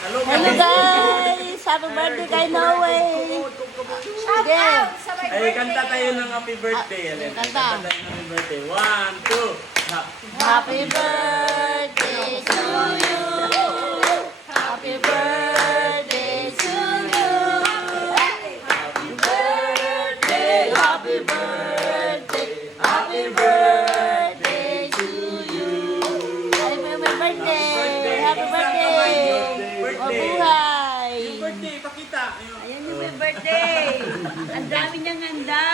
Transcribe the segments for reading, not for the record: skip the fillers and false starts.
Hello guys! Happy birthday kay Noe! Sige! Ay, kanta tayo ng happy birthday. Alin. Kanta. Kanta tayo ng happy birthday. 1, 2. Happy birthday to you! Happy birthday to you! Happy birthday! Happy birthday! Happy birthday to you! Ay, may birthday! Happy birthday! Mabuhay! Yung birthday, pakita. Ayan yung may birthday. Ang dami niyang handa.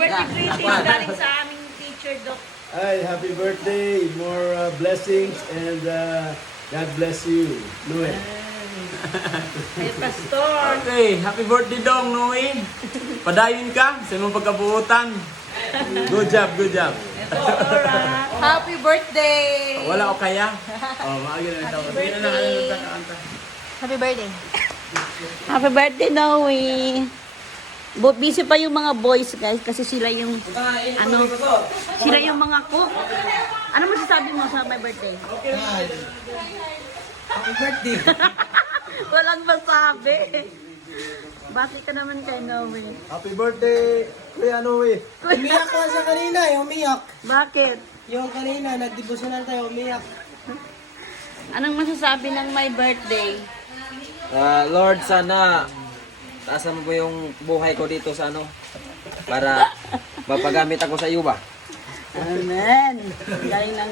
Birthday greetings galing sa aming teacher, Doc. Hi, happy birthday. More blessings and God bless you. Noe. May pastor. Okay, happy birthday dong, Noe. Padayon ka sa imong pagkabuutan. Good job, good job. Happy birthday! Wala o kaya? Oh, maagi na ito. Sige na lang, kanta. Happy birthday! Happy birthday, Noe! Busy pa yung mga boys, guys, kasi sila yung, sila yung mga cook. Ano masasabi mo sa my birthday? Happy birthday. Walang masabi. Bakit ka naman kay Noe? Happy birthday, Kuya Noe. Umiyak ko sa kanina, umiyak. Bakit? Yung kanina, nag-devotional tayo, umiyak. Anong masasabi ng my birthday? Lord, sana taasan mo po yung buhay ko dito sa ano para mapagamit ako sa iyo ba? Amen. Galing ng